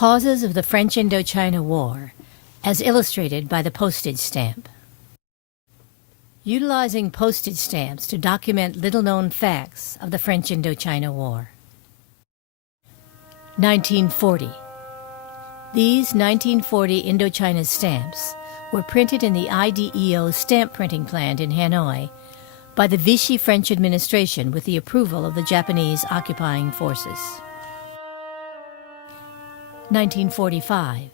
Causes of the French Indochina War, as illustrated by the postage stamp. Utilizing postage stamps to document little-known facts of the French Indochina War. 1940. These 1940 Indochina stamps were printed in the IDEO stamp printing plant in Hanoi by the Vichy French administration with the approval of the Japanese occupying forces. 1945.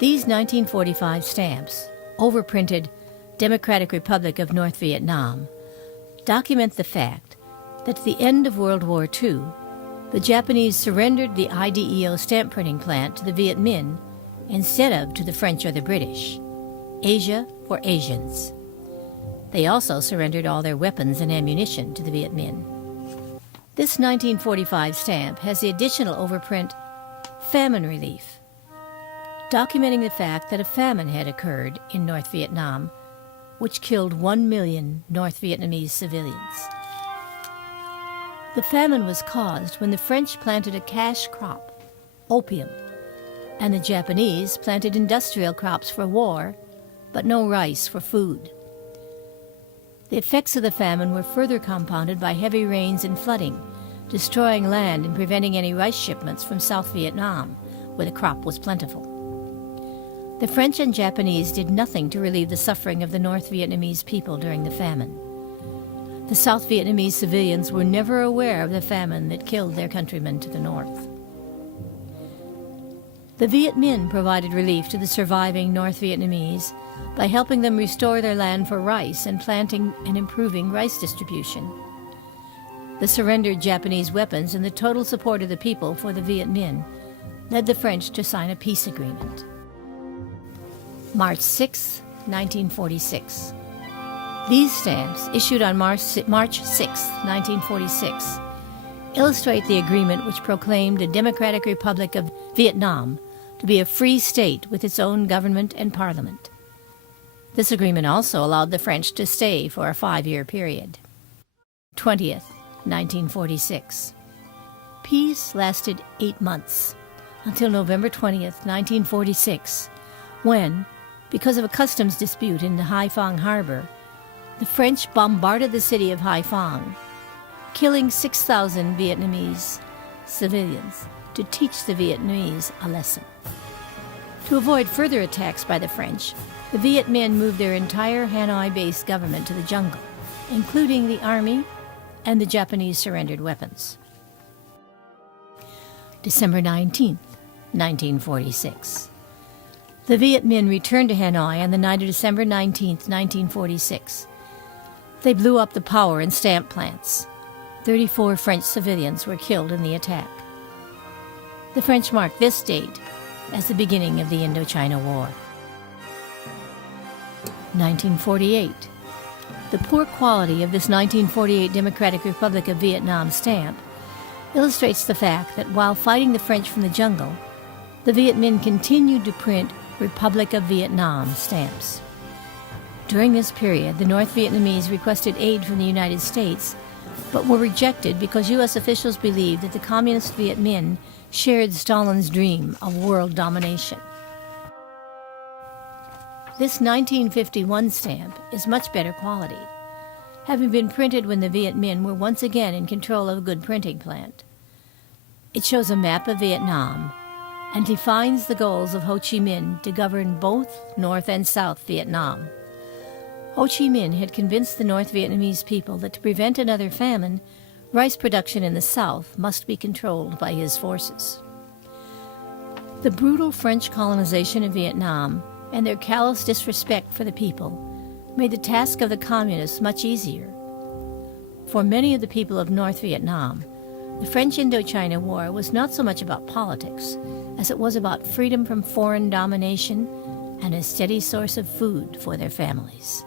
These 1945 stamps, overprinted Democratic Republic of North Vietnam, document the fact that at the end of World War II, the Japanese surrendered the IDEO stamp printing plant to the Viet Minh instead of to the French or the British. Asia for Asians. They also surrendered all their weapons and ammunition to the Viet Minh. This 1945 stamp has the additional overprint Famine Relief, documenting the fact that a famine had occurred in North Vietnam, which killed 1 million North Vietnamese civilians. The famine was caused when the French planted a cash crop, opium, and the Japanese planted industrial crops for war, but no rice for food. The effects of the famine were further compounded by heavy rains and flooding, destroying land and preventing any rice shipments from South Vietnam, where the crop was plentiful. The French and Japanese did nothing to relieve the suffering of the North Vietnamese people during the famine. The South Vietnamese civilians were never aware of the famine that killed their countrymen to the north. The Viet Minh provided relief to the surviving North Vietnamese by helping them restore their land for rice and planting and improving rice distribution. The surrendered Japanese weapons and the total support of the people for the Viet Minh led the French to sign a peace agreement. March 6, 1946. These stamps, issued on March 6, 1946, illustrate the agreement which proclaimed the Democratic Republic of Vietnam to be a free state with its own government and parliament. This agreement also allowed the French to stay for a 5-year period. 20th, 1946. Peace lasted 8 months, until November 20th, 1946, when, because of a customs dispute in the Haiphong harbor, the French bombarded the city of Haiphong, killing 6,000 Vietnamese civilians to teach the Vietnamese a lesson. To avoid further attacks by the French, the Viet Minh moved their entire Hanoi-based government to the jungle, including the army and the Japanese surrendered weapons. December 19, 1946. The Viet Minh returned to Hanoi on the night of December 19, 1946. They blew up the power and stamp plants. 34 French civilians were killed in the attack. The French marked this date as the beginning of the Indochina War. 1948. The poor quality of this 1948 Democratic Republic of Vietnam stamp illustrates the fact that while fighting the French from the jungle, the Viet Minh continued to print Republic of Vietnam stamps. During this period, the North Vietnamese requested aid from the United States, but were rejected because U.S. officials believed that the Communist Viet Minh shared Stalin's dream of world domination. This 1951 stamp is much better quality, having been printed when the Viet Minh were once again in control of a good printing plant. It shows a map of Vietnam and defines the goals of Ho Chi Minh to govern both North and South Vietnam. Ho Chi Minh had convinced the North Vietnamese people that to prevent another famine, rice production in the South must be controlled by his forces. The brutal French colonization of Vietnam and their callous disrespect for the people made the task of the communists much easier. For many of the people of North Vietnam, the French Indochina War was not so much about politics as it was about freedom from foreign domination and a steady source of food for their families.